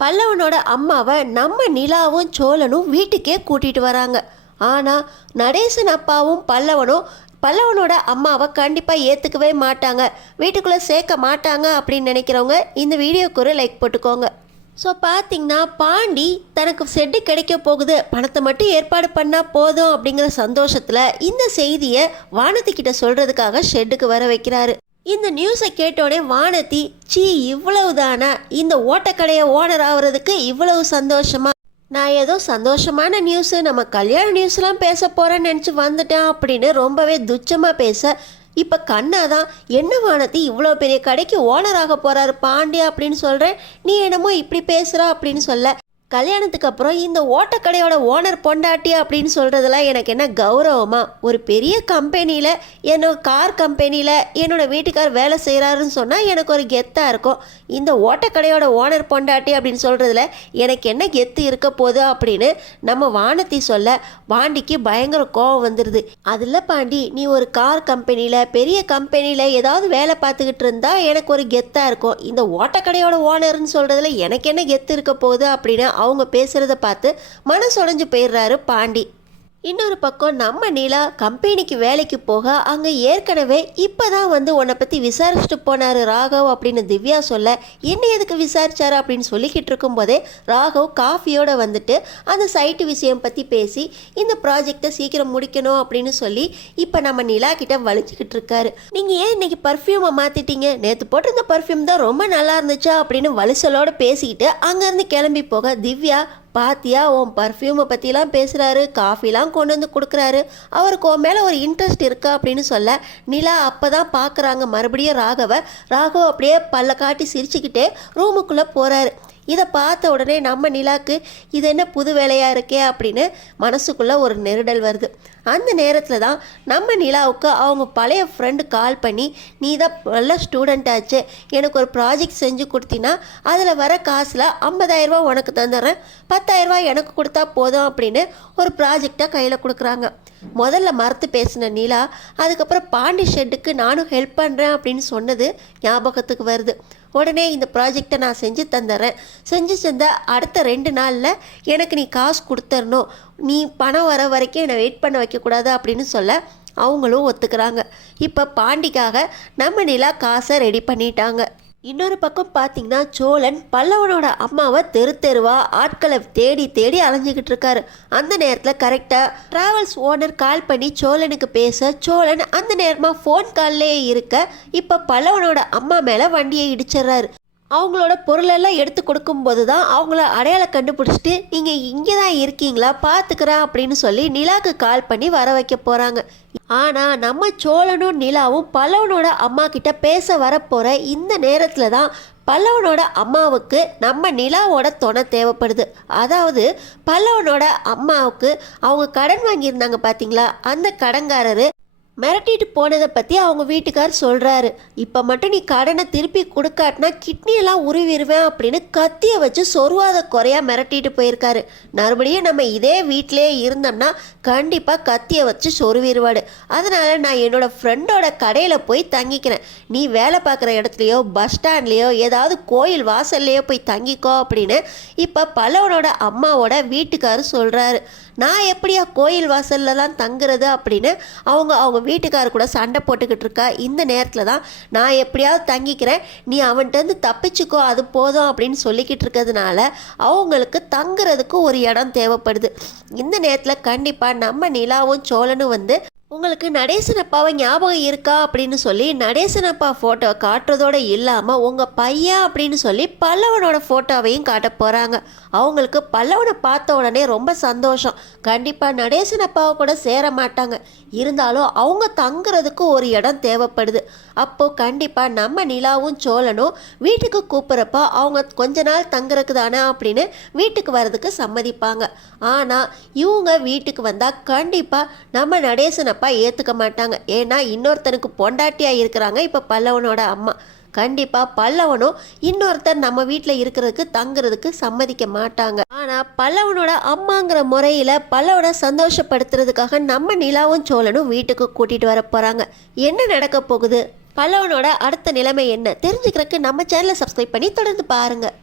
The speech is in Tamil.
பல்லவனோட அம்மாவை நம்ம நிலாவும் சோழனும் வீட்டுக்கே கூட்டிகிட்டு வராங்க. ஆனால் நடேசன் அப்பாவும் பல்லவனும் பல்லவனோட அம்மாவை கண்டிப்பாக ஏற்றுக்கவே மாட்டாங்க. வீட்டுக்குள்ளே சேர்க்க மாட்டாங்க அப்படின்னு நினைக்கிறவங்க இந்த வீடியோக்கு ஒரு லைக் போட்டுக்கோங்க. ஸோ பார்த்தீங்கன்னா பாண்டி தனக்கு செட்டு கிடைக்க போகுது. பணத்தை மட்டும் ஏற்பாடு பண்ணால் போதும் அப்படிங்கிற சந்தோஷத்தில் இந்த செய்தியை வானத்திக்கிட்ட சொல்கிறதுக்காக ஷெட்டுக்கு வர வைக்கிறாரு. இந்த நியூஸை கேட்டோடனே வானதி சீ இவ்வளவுதானா? இந்த ஓட்டக்கடையை ஓனர் ஆகுறதுக்கு இவ்வளவு சந்தோஷமா? நான் ஏதோ சந்தோஷமான நியூஸு நம்ம கல்யாண நியூஸ்லாம் பேச போகிறேன்னு நினச்சி வந்துட்டேன் அப்படின்னு ரொம்பவே துச்சமாக பேச இப்போ கண்ணா தான் என்ன வானத்தி இவ்வளோ பெரிய கடைக்கு ஓனராக போகிறாரு பாண்டியா? அப்படின்னு சொல்கிறேன் நீ என்னமோ இப்படி பேசுகிற அப்படின்னு சொல்ல கல்யாணத்துக்கு அப்புறம் இந்த ஓட்டக்கடையோட ஓனர் பொண்டாட்டி அப்படின்னு சொல்கிறதுலாம் எனக்கு என்ன கௌரவமாக ஒரு பெரிய கம்பெனியில் என்னோட கார் கம்பெனியில் என்னோட வீட்டுக்கார் வேலை செய்கிறாருன்னு சொன்னால் எனக்கு ஒரு கெத்தாக இருக்கும். இந்த ஓட்டக்கடையோட ஓனர் பொண்டாட்டி அப்படின்னு சொல்கிறதுல எனக்கு என்ன கெத்து இருக்க போகுது அப்படின்னு நம்ம வானத்தி சொல்ல பாண்டிக்கு பயங்கர கோவம் வந்துடுது அதில் பாண்டி நீ ஒரு கார் கம்பெனியில் பெரிய கம்பெனியில் ஏதாவது வேலை பார்த்துக்கிட்டு இருந்தால் எனக்கு ஒரு கெத்தாக இருக்கும். இந்த ஓட்டக்கடையோட ஓனர்னு சொல்கிறதுல எனக்கு என்ன கெத்து இருக்க போகுது? அப்படின்னு அவங்க பேசுகிறத பார்த்து மனசுடைஞ்சு போயிடுறாரு பாண்டி. இன்னொரு பக்கம் நம்ம நிலா கம்பெனிக்கு வேலைக்கு போக அங்கே ஏற்கனவே இப்போ தான் வந்து உன்னை பற்றி விசாரிச்சுட்டு போனார் ராகவ் அப்படின்னு திவ்யா சொல்ல என்ன எதுக்கு விசாரிச்சாரு? அப்படின்னு சொல்லிக்கிட்டு இருக்கும்போதே ராகவ் காஃபியோடு வந்துட்டு அந்த சைட்டு விஷயம் பற்றி பேசி இந்த ப்ராஜெக்டை சீக்கிரம் முடிக்கணும் அப்படின்னு சொல்லி இப்போ நம்ம நிலா கிட்ட வலிச்சுக்கிட்டு இருக்காரு. நீங்கள் ஏன் இன்னைக்கு பர்ஃப்யூமை மாற்றிட்டீங்க நேற்று போட்டிருந்த பர்ஃப்யூம் தான் ரொம்ப நல்லா இருந்துச்சா? அப்படின்னு வலிசலோடு பேசிக்கிட்டு அங்கேருந்து கிளம்பி போக திவ்யா பாத்தியா உன் பர்ஃப்யூமை பற்றிலாம் பேசுகிறாரு காஃபிலாம் கொண்டு வந்து கொடுக்குறாரு. அவருக்கு உன் மேலே ஒரு இன்ட்ரெஸ்ட் இருக்கா அப்படின்னு சொல்ல நிலா அப்போ தான் பார்க்குறாங்க மறுபடியும் ராகவை ராகவ் அப்படியே பல்ல காட்டி சிரிச்சுக்கிட்டே ரூமுக்குள்ளே போகிறாரு இதை பார்த்த உடனே நம்ம நிலாக்கு இது என்ன புது வேலையாக இருக்கே? அப்படின்னு மனசுக்குள்ளே ஒரு நெருடல் வருது. அந்த நேரத்தில் தான் நம்ம நிலாவுக்கு அவங்க பழைய ஃப்ரெண்டு கால் பண்ணி நீ தான் நல்ல ஸ்டூடெண்ட் ஆச்சு எனக்கு ஒரு ப்ராஜெக்ட் செஞ்சு கொடுத்தீங்கன்னா அதில் வர காசில் ஐம்பதாயிரரூபா உனக்கு தந்துடுறேன். பத்தாயிரரூபா எனக்கு கொடுத்தா போதும் அப்படின்னு ஒரு ப்ராஜெக்டாக கையில் கொடுக்குறாங்க. முதல்ல மறுத்து பேசின நிலா அதுக்கப்புறம் பாண்டி ஷெட்டுக்கு நானும் ஹெல்ப் பண்ணுறேன் அப்படின்னு சொன்னது ஞாபகத்துக்கு வருது. உடனே இந்த ப்ராஜெக்டை நான் செஞ்சு தந்துடுறேன். செஞ்சு செஞ்சால் அடுத்த ரெண்டு நாளில் எனக்கு நீ காசு கொடுத்துடணும். நீ பணம் வர வரைக்கும் என்னை வெயிட் பண்ண வைக்கக்கூடாது அப்படின்னு சொல்ல அவங்களும் ஒத்துக்கிறாங்க. இப்போ பாண்டிக்காக நம்ம நிலா காசை ரெடி பண்ணிட்டாங்க. இன்னொரு பக்கம் பார்த்தீங்கன்னா சோழன் பல்லவனோட அம்மாவை தெரு தெருவா ஆட்களை தேடி தேடி அலைஞ்சிக்கிட்டு இருக்காரு. அந்த நேரத்தில் கரெக்டாக ட்ராவல்ஸ் ஓனர் கால் பண்ணி சோழனுக்கு பேச சோழன் அந்த நேரமாக ஃபோன் கால்லே இருக்க இப்போ பல்லவனோட அம்மா மேலே வண்டியை இடிச்சிடுறாரு. அவங்களோட பொருளெல்லாம் எடுத்து கொடுக்கும்போது தான் அவங்கள அடையாளம் கண்டுபிடிச்சிட்டு நீங்கள் இங்கே தான் இருக்கீங்களா? பார்த்துக்கிறேன் அப்படின்னு சொல்லி நிலாக்கு கால் பண்ணி வர வைக்க போகிறாங்க ஆனால் நம்ம சோழனும் நிலாவும் பல்லவனோட அம்மா கிட்ட பேச வரப்போகிற இந்த நேரத்தில் தான் பல்லவனோட அம்மாவுக்கு நம்ம நிலாவோட துணை தேவைப்படுது. அதாவது பல்லவனோட அம்மாவுக்கு அவங்க கடன் வாங்கியிருந்தாங்க பார்த்தீங்களா அந்த கடன்காரரு மிரட்டிட்டு போனதை பற்றி அவங்க வீட்டுக்கார் சொல்கிறாரு இப்போ மட்டும் நீ கடனை திருப்பி கொடுக்காட்டினா கிட்னியெல்லாம் உருவிடுவேன் அப்படின்னு கத்தியை வச்சு சொருவாத குறையா மிரட்டிட்டு போயிருக்காரு. மறுபடியும் நம்ம இதே வீட்டிலே இருந்தோம்னா கண்டிப்பாக கத்தியை வச்சு சொருவிடுவாடு அதனால் நான் என்னோடய ஃப்ரெண்டோட கடையில் போய் தங்கிக்கிறேன். நீ வேலை பார்க்குற இடத்துலையோ பஸ் ஸ்டாண்ட்லேயோ ஏதாவது கோயில் வாசல்லையோ போய் தங்கிக்கோ அப்படின்னு இப்போ பல்லவனோட அம்மாவோட வீட்டுக்காரர் சொல்கிறாரு நான் எப்படியா கோயில் வாசல்லலாம் தங்குறது அப்படின்னு அவங்க அவங்க வீட்டுக்காரர் கூட சண்டை போட்டுக்கிட்டு இருக்கா. இந்த நேரத்தில் தான் நான் எப்படியாவது தங்கிக்கிறேன். நீ அவன்கிட்டருந்து தப்பிச்சுக்கோ அது போதும் அப்படின்னு சொல்லிக்கிட்டு இருக்கிறதுனால அவங்களுக்கு தங்குறதுக்கு ஒரு இடம் தேவைப்படுது. இந்த நேரத்தில் கண்டிப்பாக நம்ம நிலாவும் சோழனும் வந்து உங்களுக்கு நடேசன் அப்பாவை ஞாபகம் இருக்கா அப்படின்னு சொல்லி நடேசன் அப்பா ஃபோட்டோ காட்டுறதோட இல்லாமல் உங்கள் பையன் அப்படின்னு சொல்லி பல்லவனோட ஃபோட்டோவையும் காட்ட போகிறாங்க அவங்களுக்கு பல்லவனை பார்த்த உடனே ரொம்ப சந்தோஷம். கண்டிப்பாக நடேசன் அப்பாவை கூட சேர மாட்டாங்க. இருந்தாலும் அவங்க தங்குறதுக்கு ஒரு இடம் தேவைப்படுது. அப்போது கண்டிப்பாக நம்ம நிலாவும் சோழனும் வீட்டுக்கு கூப்பிட்றப்ப அவங்க கொஞ்ச நாள் தங்குறதுக்கு தானே அப்படின்னு வீட்டுக்கு வர்றதுக்கு சம்மதிப்பாங்க. ஆனால் இவங்க வீட்டுக்கு வந்தால் கண்டிப்பாக நம்ம நடேசன் அப்பா ஏற்றுக்க மாட்டாங்க. ஏன்னா இன்னொருத்தனுக்கு பொண்டாட்டியாக இருக்கிறாங்க. இப்போ பல்லவனோட அம்மா. கண்டிப்பாக பல்லவனும் இன்னொருத்தர் நம்ம வீட்டில் இருக்கிறதுக்கு தங்குறதுக்கு சம்மதிக்க மாட்டாங்க. ஆனால் பல்லவனோட அம்மாங்கிற முறையில் பல்லவனை சந்தோஷப்படுத்துறதுக்காக நம்ம நிலாவும் சோழனும் வீட்டுக்கு கூட்டிகிட்டு வர போகிறாங்க என்ன நடக்க போகுது? பல்லவனோட அடுத்த நிலைமை என்ன? தெரிஞ்சுக்கிறதுக்கு நம்ம சேனலை சப்ஸ்கிரைப் பண்ணி தொடர்ந்து பாருங்கள்